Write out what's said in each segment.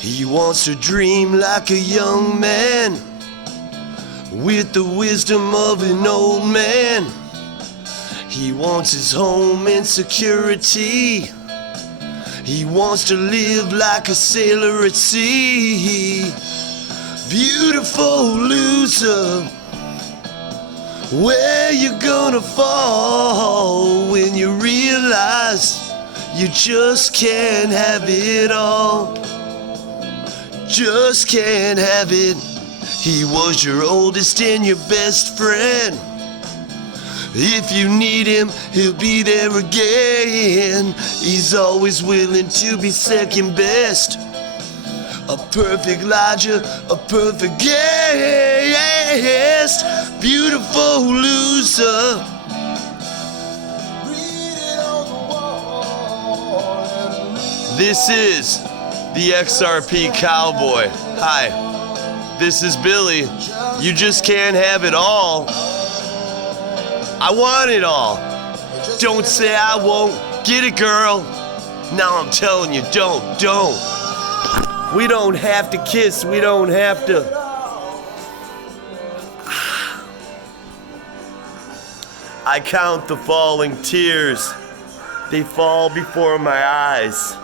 He wants to dream like a young man with the wisdom of an old man. He wants his home and security. He wants to live like a sailor at sea. Beautiful loser, where you gonna fall when you realize you just can't have it all? Just can't have it. He was your oldest and your best friend. If you need him, he'll be there again. He's always willing to be second best. A perfect lodger, a perfect guest. Beautiful loser. This is the XRP Cowboy. Hi, this is Billy. You just can't have it all. I want it all. Don't say I won't. Get it, girl. Now I'm telling you, don't. We don't have to kiss. We don't have to. I count the falling tears. They fall before my eyes.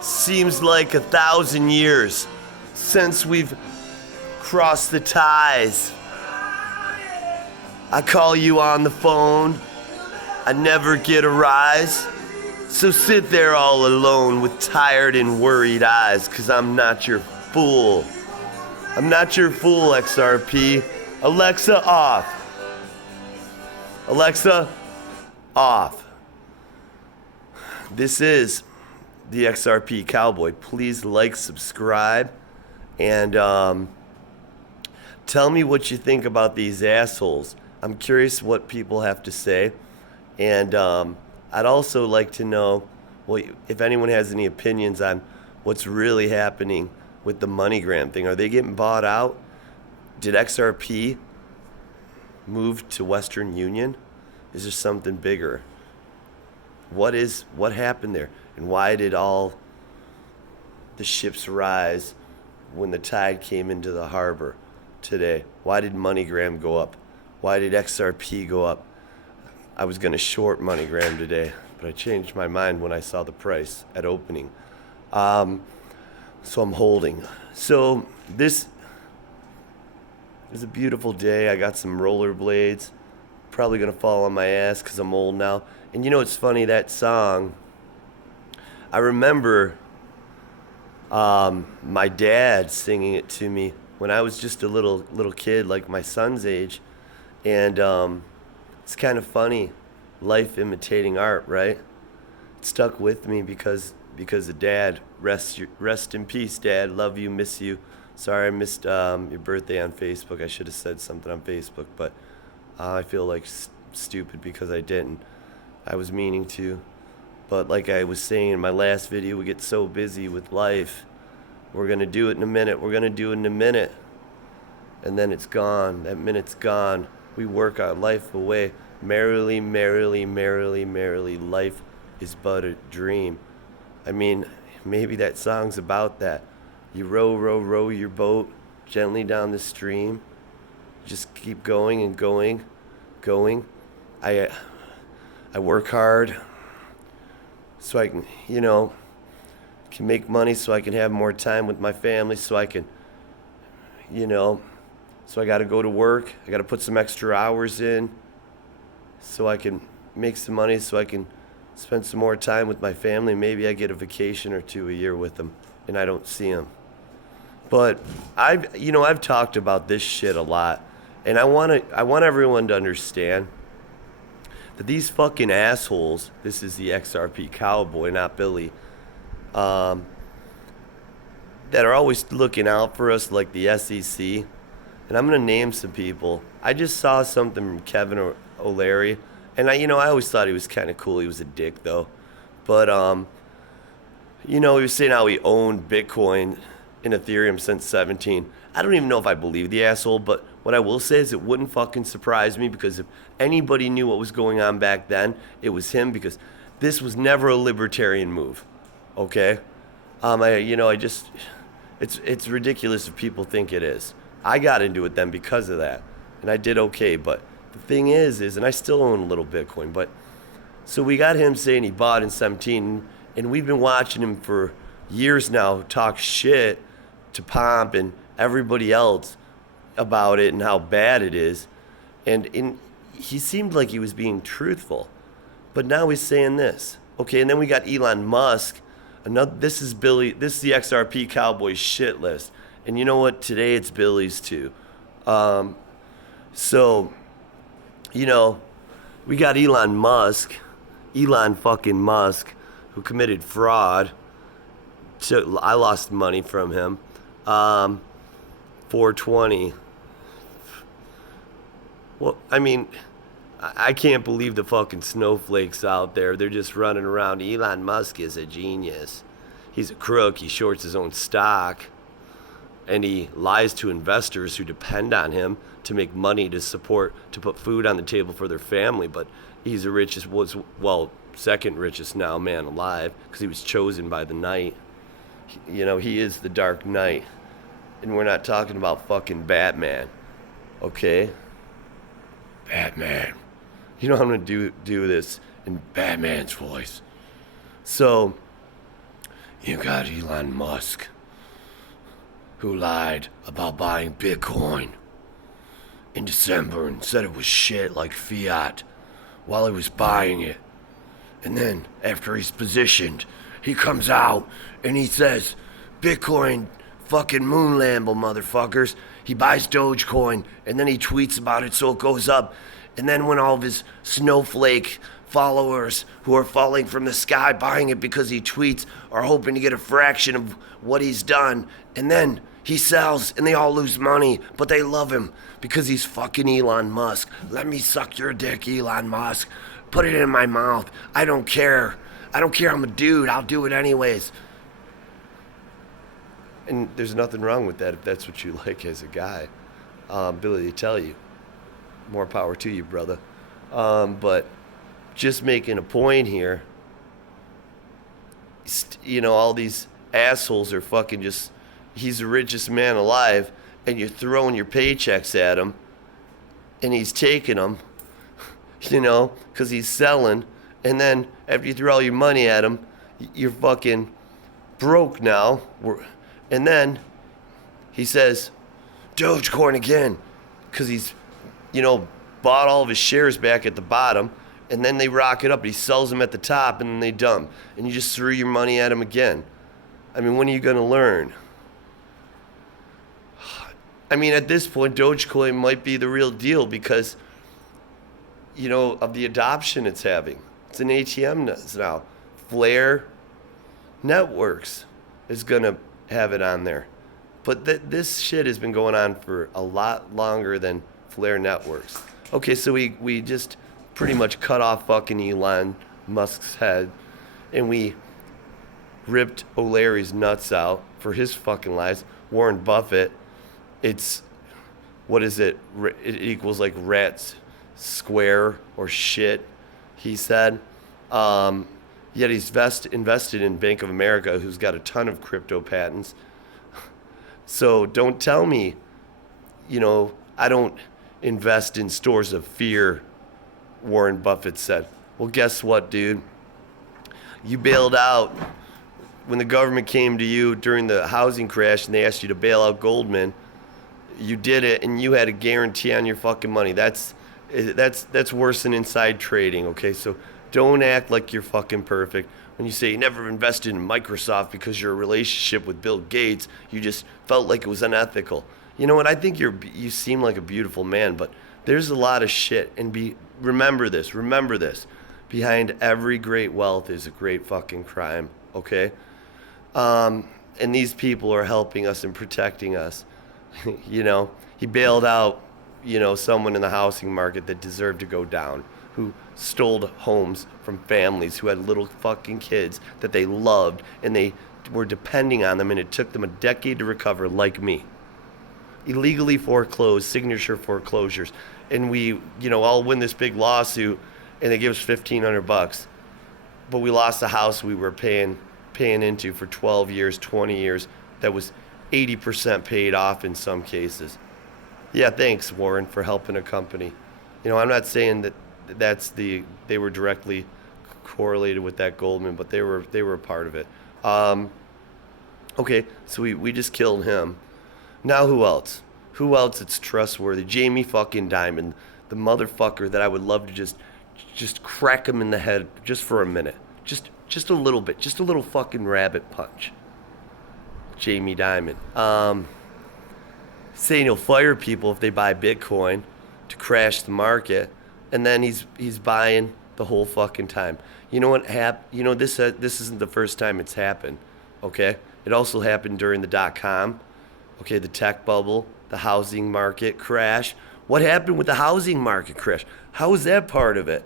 Seems like 1,000 years since we've crossed the ties. I call you on the phone. I never get a rise. So sit there all alone with tired and worried eyes, 'cause I'm not your fool. I'm not your fool, XRP. Alexa, off. Alexa, off. This is the XRP Cowboy. Please like, subscribe, and tell me what you think about these assholes. I'm curious what people have to say, and I'd also like to know if anyone has any opinions on what's really happening with the MoneyGram thing. Are they getting bought out? Did XRP move to Western Union? Is there something bigger? What happened there? And why did all the ships rise when the tide came into the harbor today? Why did MoneyGram go up? Why did XRP go up? I was going to short MoneyGram today, but I changed my mind when I saw the price at opening. So I'm holding. So this is a beautiful day. I got some rollerblades. Probably going to fall on my ass because I'm old now. And you know what's funny? That song, I remember my dad singing it to me when I was just a little kid, like my son's age. And it's kind of funny, life imitating art, right? It stuck with me because of Dad. Rest in peace, Dad. Love you, miss you. Sorry I missed your birthday on Facebook. I should have said something on Facebook, but I feel like stupid because I didn't. I was meaning to. But like I was saying in my last video, we get so busy with life. We're going to do it in a minute. We're going to do it in a minute. And then it's gone. That minute's gone. We work our life away. Merrily, merrily, merrily, merrily, life is but a dream. I mean, maybe that song's about that. You row, row, row your boat gently down the stream. Just keep going and going. I work hard so I can make money, so I can have more time with my family, so I can, so I got to go to work. I got to put some extra hours in so I can make some money, so I can spend some more time with my family. Maybe I get a vacation or two a year with them and I don't see them. But I've talked about this shit a lot, and I want everyone to understand that these fucking assholes, this is the XRP Cowboy, not Billy, that are always looking out for us like the SEC. And I'm going to name some people. I just saw something from Kevin O'Leary, and I always thought he was kind of cool. He was a dick, though. But, he was saying how he owned Bitcoin and Ethereum since 17. I don't even know if I believe the asshole, but what I will say is it wouldn't fucking surprise me, because if anybody knew what was going on back then, it was him, because this was never a libertarian move, okay? It's ridiculous if people think it is. I got into it then because of that, and I did okay. But the thing is, and I still own a little Bitcoin. But so we got him saying he bought in 17, and we've been watching him for years now talk shit to Pomp and everybody else about it and how bad it is, and he seemed like he was being truthful, but now he's saying this. Okay, and then we got Elon Musk. This is Billy. This is the XRP Cowboys shit list. And you know what? Today it's Billy's too. So, we got Elon fucking Musk, who committed fraud. I lost money from him. 420. Well, I mean, I can't believe the fucking snowflakes out there. They're just running around. Elon Musk is a genius. He's a crook. He shorts his own stock. And he lies to investors who depend on him to make money to put food on the table for their family. But he's the richest, second richest now man alive because he was chosen by the night. He is the Dark Knight. And we're not talking about fucking Batman. Okay? Batman. I'm going to do this in Batman's voice. So, you got Elon Musk, who lied about buying Bitcoin in December and said it was shit like fiat while he was buying it. And then, after he's positioned, he comes out and he says, Bitcoin, fucking moon Lambo, motherfuckers. He buys Dogecoin and then he tweets about it so it goes up. And then when all of his snowflake followers who are falling from the sky buying it because he tweets are hoping to get a fraction of what he's done, and then he sells and they all lose money, but they love him because he's fucking Elon Musk. Let me suck your dick, Elon Musk. Put it in my mouth. I don't care. I'm a dude. I'll do it anyways. And there's nothing wrong with that if that's what you like as a guy. Ability to tell you. More power to you, brother. But just making a point here, all these assholes are fucking he's the richest man alive, and you're throwing your paychecks at him, and he's taking them, because he's selling, and then after you throw all your money at him, you're fucking broke now, and then he says, Dogecoin again, because he's bought all of his shares back at the bottom, and then they rock it up. He sells them at the top, and then they dump. And you just threw your money at him again. I mean, when are you going to learn? I mean, at this point, Dogecoin might be the real deal because, of the adoption it's having. It's an ATM now. Flare Networks is going to have it on there. But this shit has been going on for a lot longer than Flare Networks. Okay, so we just pretty much cut off fucking Elon Musk's head, and we ripped O'Leary's nuts out for his fucking lies. Warren Buffett, what is it? It equals like rats square or shit, he said. Yet he's invested in Bank of America, who's got a ton of crypto patents. So don't tell me, I don't invest in stores of fear, Warren Buffett said. Well, guess what, dude? You bailed out when the government came to you during the housing crash and they asked you to bail out Goldman. You did it, and you had a guarantee on your fucking money. That's worse than inside trading, okay? So don't act like you're fucking perfect. When you say you never invested in Microsoft because your relationship with Bill Gates, you just felt like it was unethical. You know what? I think you seem like a beautiful man, but there's a lot of shit. And remember this. Behind every great wealth is a great fucking crime, okay? And these people are helping us and protecting us. He bailed out, someone in the housing market that deserved to go down, who stole homes from families who had little fucking kids that they loved, and they were depending on them, and it took them a decade to recover, like me. Illegally foreclosed, signature foreclosures, and we, all win this big lawsuit, and they give us $1,500, but we lost the house we were paying into for 12 years, 20 years. That was 80% paid off in some cases. Yeah, thanks, Warren, for helping a company. I'm not saying that they were directly correlated with that Goldman, but they were a part of it. Um, okay, so we just killed him. Now who else? Who else it's trustworthy? Jamie fucking Dimon, the motherfucker that I would love to just crack him in the head just for a minute. Just a little bit. Just a little fucking rabbit punch. Jamie Dimon. Saying he'll fire people if they buy Bitcoin to crash the market, and then he's buying the whole fucking time. You know what this isn't the first time it's happened. Okay? It also happened during the .com. Okay, the tech bubble, the housing market crash. What happened with the housing market crash? How was that part of it?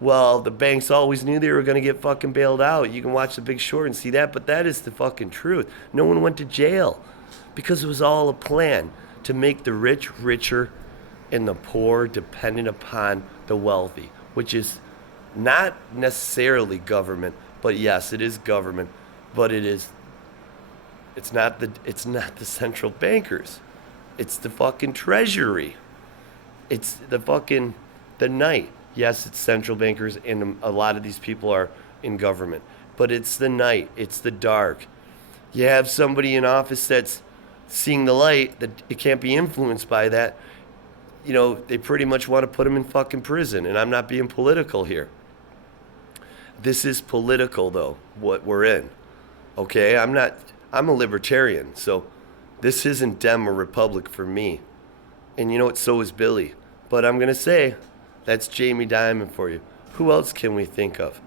Well, the banks always knew they were going to get fucking bailed out. You can watch The Big Short and see that, but that is the fucking truth. No one went to jail because it was all a plan to make the rich richer and the poor dependent upon the wealthy, which is not necessarily government, but yes, it is government, but it's not the central bankers. It's the fucking treasury. It's the night. Yes, it's central bankers, and a lot of these people are in government. But it's the night. It's the dark. You have somebody in office that's seeing the light, that it can't be influenced by that. They pretty much want to put them in fucking prison. And I'm not being political here. This is political, though, what we're in. Okay? I'm a libertarian. So this isn't Dem or Republic for me. And you know what? So is Billy. But I'm going to say, that's Jamie Dimon for you. Who else can we think of?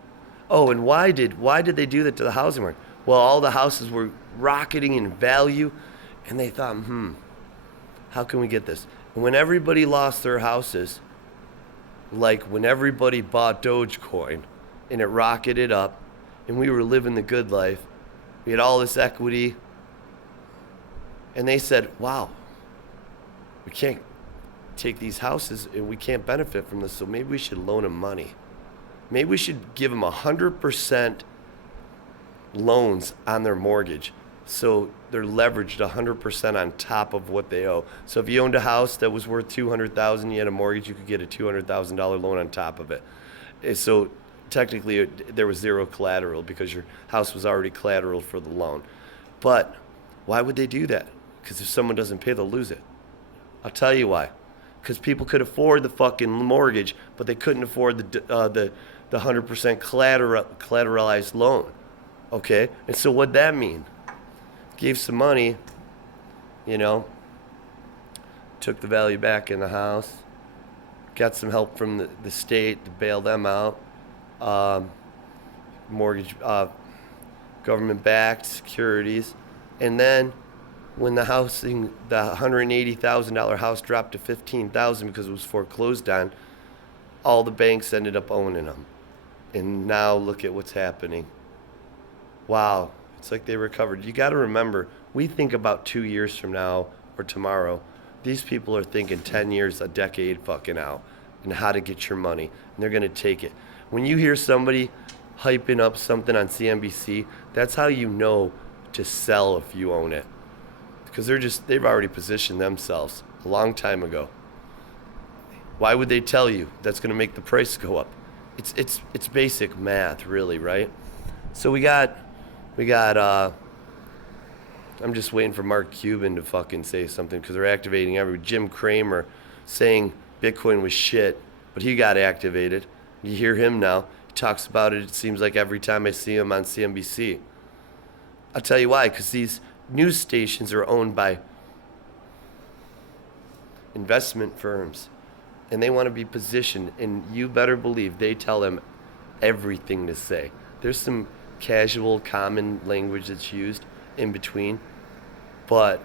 Oh, and why did they do that to the housing market? Well, all the houses were rocketing in value, and they thought, how can we get this? And when everybody lost their houses, like when everybody bought Dogecoin, and it rocketed up, and we were living the good life, we had all this equity, and they said, wow, we can't take these houses and we can't benefit from this, so maybe we should loan them money. Maybe we should give them 100% loans on their mortgage, so they're leveraged 100% on top of what they owe. So if you owned a house that was worth $200,000, you had a mortgage, you could get a $200,000 loan on top of it. And so technically there was zero collateral because your house was already collateral for the loan. But why would they do that? Because if someone doesn't pay, they'll lose it. I'll tell you why. Because people could afford the fucking mortgage, but they couldn't afford the 100% collateralized loan. Okay? And so what'd that mean? Gave some money, took the value back in the house, got some help from the state to bail them out, mortgage, government-backed securities, and then when the $180,000 house dropped to $15,000 because it was foreclosed on, all the banks ended up owning them. And now look at what's happening. Wow, it's like they recovered. You got to remember, we think about 2 years from now or tomorrow. These people are thinking 10 years, a decade fucking out, and how to get your money. And they're going to take it. When you hear somebody hyping up something on CNBC, that's how you know to sell if you own it. Because they've already positioned themselves a long time ago. Why would they tell you that's going to make the price go up? It's basic math, really, right? So we got I'm just waiting for Mark Cuban to fucking say something because they're activating Jim Cramer saying Bitcoin was shit, but he got activated. You hear him now. He talks about it, it seems like every time I see him on CNBC. I'll tell you why, because these news stations are owned by investment firms, and they want to be positioned, and you better believe they tell them everything to say. There's some casual, common language that's used in between, but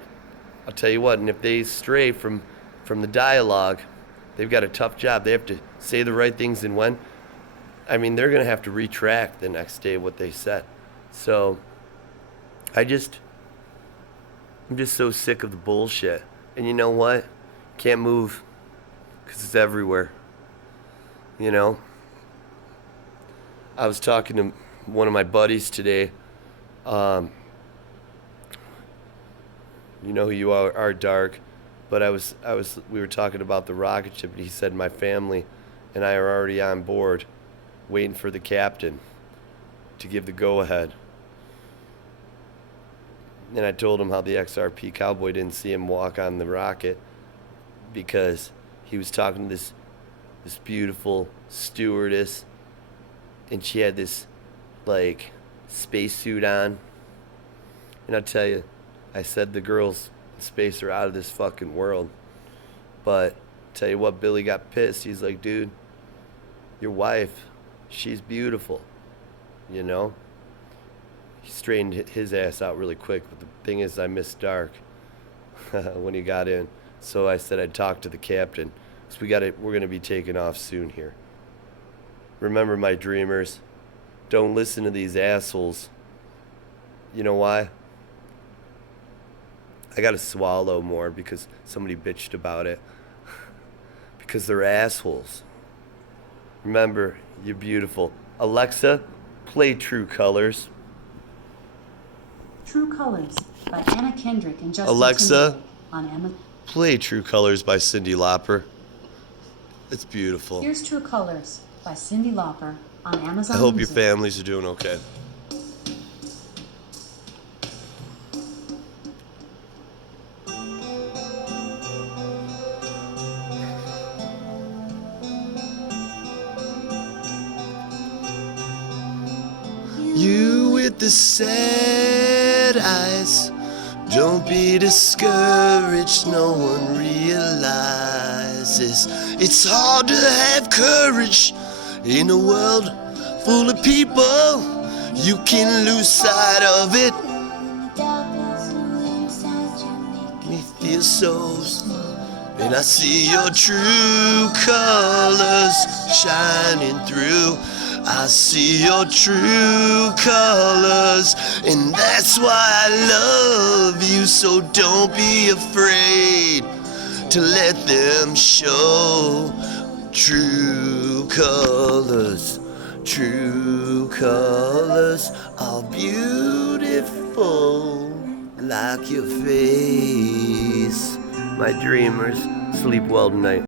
I'll tell you what, and if they stray from the dialogue, they've got a tough job. They have to say the right things, and they're going to have to retract the next day what they said. So I'm just so sick of the bullshit. And you know what? Can't move because it's everywhere. I was talking to one of my buddies today. You know who you are, Dark. But we were talking about the rocket ship, and he said my family and I are already on board, waiting for the captain to give the go-ahead. And I told him how the XRP cowboy didn't see him walk on the rocket because he was talking to this beautiful stewardess, and she had this like spacesuit on. And I'll tell you, I said the girls in space are out of this fucking world. But tell you what, Billy got pissed. He's like, dude, your wife, she's beautiful, you know? He straightened his ass out really quick, but the thing is, I missed Dark when he got in. So I said I'd talk to the captain. So we're gonna be taking off soon here. Remember, my dreamers, don't listen to these assholes. You know why? I gotta swallow more because somebody bitched about it. Because they're assholes. Remember, you're beautiful. Alexa, play True Colors. True Colors by Anna Kendrick and Justin Alexa, Timberlake on Amazon. Play True Colors by Cyndi Lauper. It's beautiful. Here's True Colors by Cyndi Lauper on Amazon. I hope Music. your families are doing okay. You with the sad eyes, don't be discouraged, no one realizes it's hard to have courage in a world full of people. You can lose sight of it. Me feel so small, and I see your true colors shining through. I see your true colors, and that's why I love you. So don't be afraid to let them show. True colors are beautiful like your face. My dreamers, sleep well tonight.